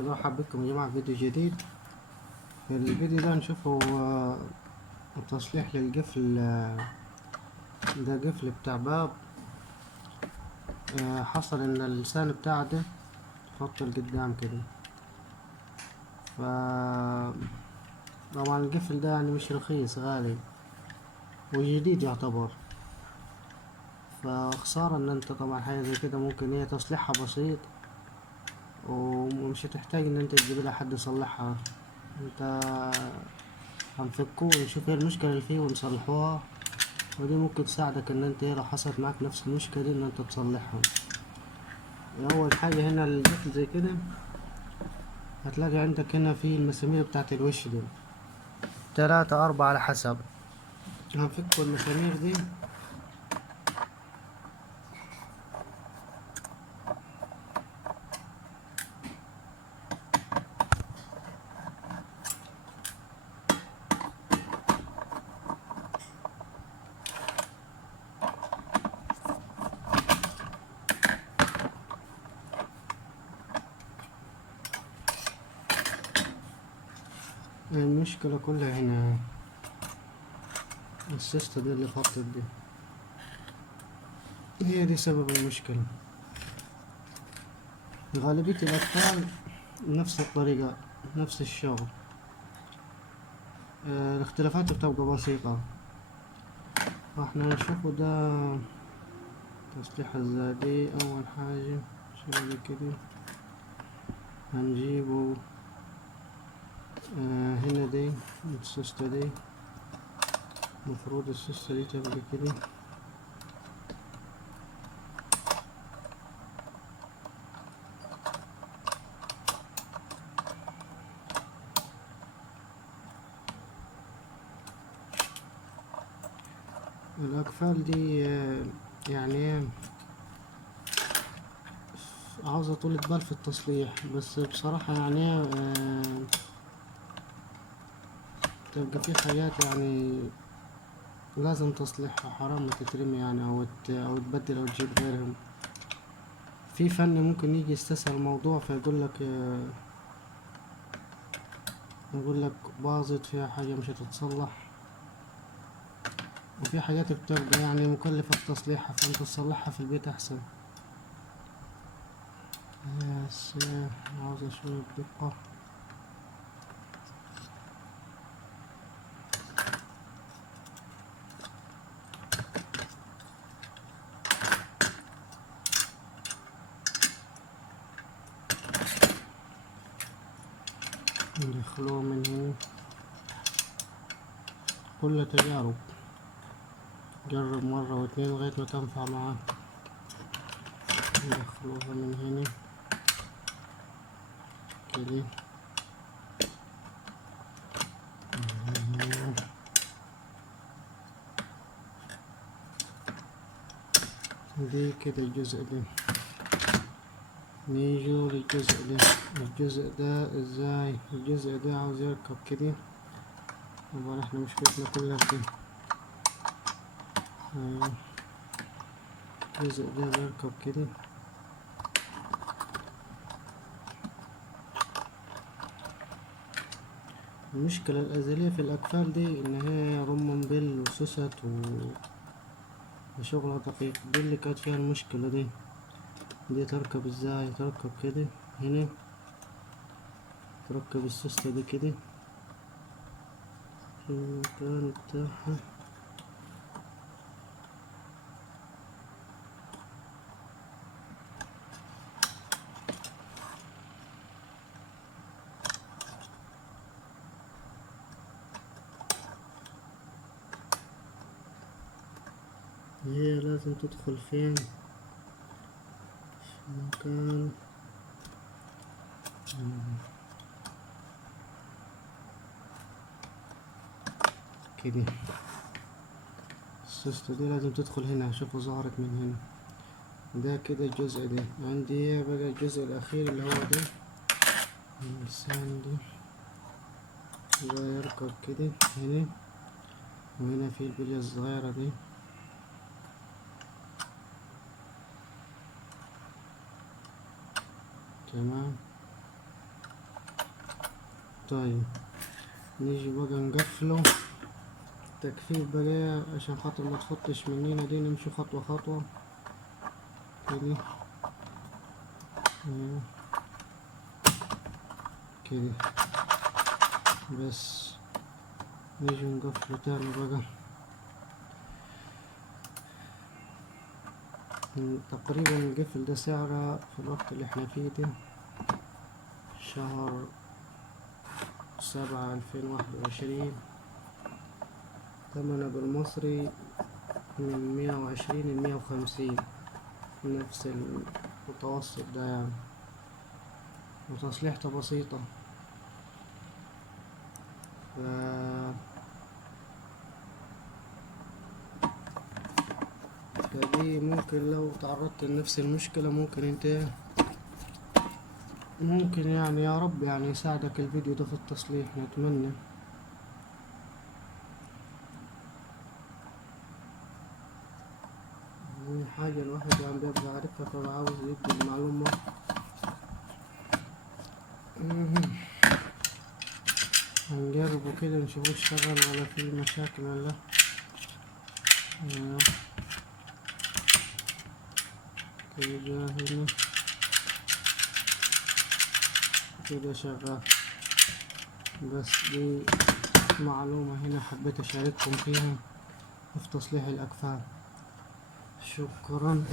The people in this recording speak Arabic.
برحب بكم يا جماعة في فيديو جديد. في الفيديو ده نشوفه تصليح للقفل. ده قفل بتاع باب. حصل ان اللسان بتاعه ده خط لقدام كده. ف طبعا القفل ده يعني مش رخيص، غالي وجديد يعتبر. فخسارة ان انت طبعا حاجة زي كده ممكن هي تصليحها بسيط، ومش هتحتاج ان انت تجيب لها حد يصلحها. انت هنفكوه ونشوف ايه المشكلة اللي فيه ونصلحوها، ودي ممكن تساعدك ان انت لو حصلت معاك نفس المشكلة دي ان انت تصلحها. اول حاجة هنا القفل زي كده هتلاقي عندك هنا في المسامير بتاعت الوش دي 3 4 على حسب. هنفك المسامير دي. المشكلة كلها هنا السيستة دي اللي فطت دي، هي دي سبب المشكلة. غالبية الأطفال نفس الطريقة، نفس الشغل. الاختلافات بتبقى بسيطة. فاحنا نشوفه ده تصليح الزادي. أول حاجة شغل كده هنجيبه هنا دي السوستة دي، مفروض السوستة دي تبقى كده. الأقفال دي يعني عاوزة طولة بال في التصليح، بس بصراحة يعني تبقى في حاجات يعني لازم تصليحها، حرام ما تترمي يعني، أو تبدل أو تجيب غيرهم. في فني ممكن يجي يستسهل الموضوع فيقولك يقولك باظت فيها حاجة مش هتتصلح، وفي حاجات بتبقى يعني مكلفة في تصليحها، فانت تصلحها في البيت أحسن. بس عاوزة شوية دقة. ندخلوها من هنا، كلها تجارب، جرب مرة واتنين لغاية ما تنفع معاك. ندخلوها من هنا كده. دي كده الجزء ده. نيجوا للجزء ده. الجزء ده ازاي؟ الجزء ده عاوز يركب كده. طبعا احنا مشكلتنا كلها في ده. الجزء ده بيركب كده. المشكلة الأزلية في الأقفال دي إن هي رمان بيل وسوست وشغلة دقيق، دي اللي كانت فيها المشكلة دي. دي تركب ازاي؟ تركب كده هنا، تركب السوستة دي كده في المكان بتاعها. هي لازم تدخل فين؟ في مكان كده. السوستة دي لازم تدخل هنا. شوفوا ظهرت من هنا. ده كده الجزء ده. عندي بقى الجزء الأخير اللي هو ده اللسان دي. ده يركب كده هنا، وهنا في البلية الصغيرة دي. تمام. طيب نيجي بقى نقفله تكفيف بقى عشان خاطر ما تفطش مننا، دي نمشي خطوة خطوة كده. كده بس. نيجي نقفله تاني بقى. تقريبا القفل ده سعره في الوقت اللي احنا فيه ده شهر 7/2021، ثمنه بالمصري من 120 ل150، نفس المتوسط ده يعني، وتصليحته بسيطة. ف فدي ممكن لو تعرضت لنفس المشكلة ممكن انت ممكن يعني يا رب يعني يساعدك الفيديو ده في التصليح، نتمنى. دي حاجة الواحد يعني بيبقى عارفها فعاوز يدي المعلومة. هنجربه كده نشوفه اشتغل ولا في مشاكل ولا لا. كده هنا كده شغال. بس دي معلومة هنا حبيت أشارككم فيها في تصليح الأكفاء. شكرا.